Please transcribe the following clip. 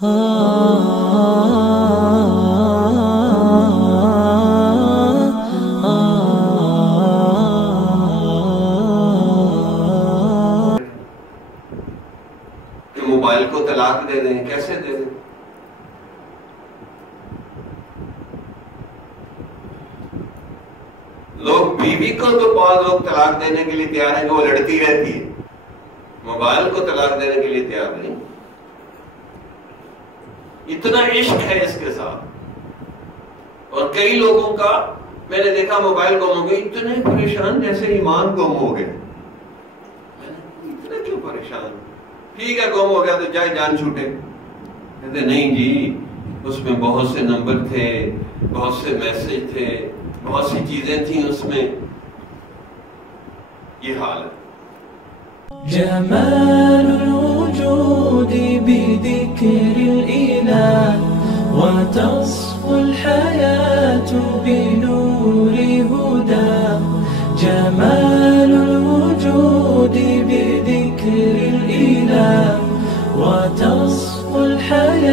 کہ موبائل کو طلاق دے دیں، کیسے دے دیں؟ لوگ بیوی کو تو بعض لوگ طلاق دینے کے لیے تیار ہیں کہ وہ لڑتی رہتی ہے، موبائل کو طلاق دینے کے لیے تیار نہیں۔ اتنا عشق ہے اس کے ساتھ۔ اور کئی لوگوں کا میں نے دیکھا موبائل گم ہو گئی، اتنے پریشان جیسے ایمان گم ہو گئے۔ اتنا کیوں پریشان؟ ٹھیک ہے گم ہو گیا تو جائے جان چھوٹے۔ کہتے نہیں جی، اس میں بہت سے نمبر تھے، بہت سے میسج تھے، بہت سی چیزیں تھیں اس میں۔ یہ حال ہے۔ جمال الوجود بذكر الإله وتصفو الحياة بنور هداه. جمال الوجود بذكر الإله وتصفو الحياة